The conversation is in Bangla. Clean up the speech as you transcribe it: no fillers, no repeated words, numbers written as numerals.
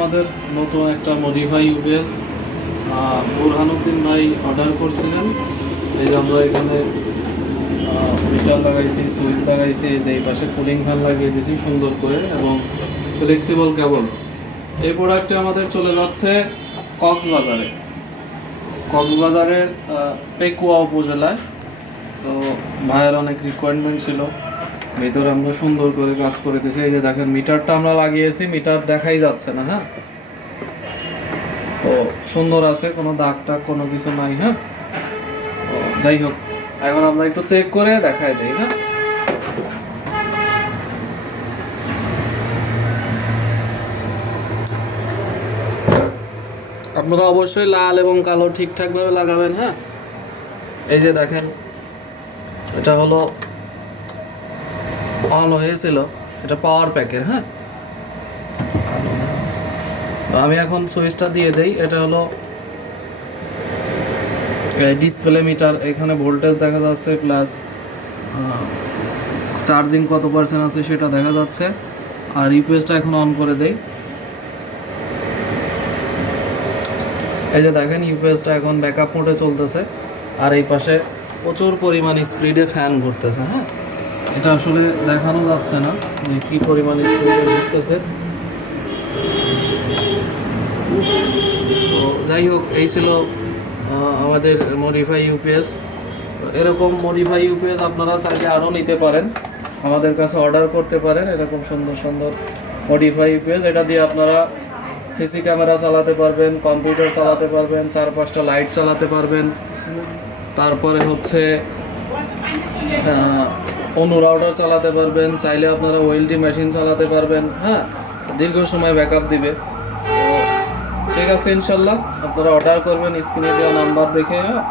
আমাদের নতুন একটা মডিফাই ইউপিএস বুরহানুদ্দিন ভাই অর্ডার করছিলেন। এই যে আমরা এখানে মিটার লাগাইছি, সুইচ লাগাইছি, এই যে এই পাশে কুলিং ফ্যান লাগিয়ে দিয়েছি সুন্দর করে এবং ফ্লেক্সিবল কেবল। এই প্রোডাক্টটি আমাদের চলে যাচ্ছে কক্সবাজারের পেকুয়া উপজেলায়। তো ভাইয়ের অনেক রিকোয়ারমেন্ট ছিল, ভিতরে আমরা সুন্দর করে কাজ করে দিয়েছি। এই যে দেখেন মিটারটা আমরা লাগিয়েছি, মিটার দেখাই যাচ্ছে না, হ্যাঁ, তো সুন্দর আছে, কোনো দাগ টাগ কোনো কিছু নাই। হ্যাঁ, তো যাই হোক, এখন আমরা একটু চেক করে দেখাই দিই। হ্যাঁ, আপনারা অবশ্যই লাল এবং কালো ঠিকঠাকভাবে লাগাবেন। হ্যাঁ, এই যে দেখেন এটা হলো অন হয়েছিল, এটা পাওয়ার প্যাকের। হ্যাঁ, আমি এখন সুইচটা দিয়ে দেই। এটা হলো ডিসপ্লে মিটার, এখানে ভোল্টেজ দেখা যাচ্ছে প্লাস চার্জিং কত পার্সেন্ট আছে সেটা দেখা যাচ্ছে। আর ইউপিএসটা এখন অন করে দেই। এই যে দেখেন ইউপিএসটা এখন ব্যাকআপ মোডে চলতেছে, আর এই পাশে প্রচুর পরিমাণ স্পিডে ফ্যান ঘুরতেছে। হ্যাঁ, এটা আসলে দেখানো যাচ্ছে না যে কী পরিমাণ স্পিডে ঘুরতেছে। তো যাই হোক, এই ছিল আমাদের মডিফাই ইউপিএস। এরকম মডিফাই ইউপিএস আপনারা চাইলে আরও নিতে পারেন, আমাদের কাছে অর্ডার করতে পারেন। এরকম সুন্দর সুন্দর মডিফাই ইউপিএস, এটা দিয়ে আপনারা সিসি ক্যামেরা চালাতে পারবেন, কম্পিউটার চালাতে পারবেন, 4-5টা লাইট চালাতে পারবেন। তারপরে হচ্ছে অনু রাউটার চালাতে পারবেন, চাইলে আপনারা ওয়েল্ডি মেশিন চালাতে পারবেন। হ্যাঁ, দীর্ঘ সময় ব্যাকআপ দিবে। তো ঠিক আছে, ইনশাল্লাহ আপনারা অর্ডার করবেন স্ক্রিনে দেওয়া নাম্বার দেখে। হ্যাঁ।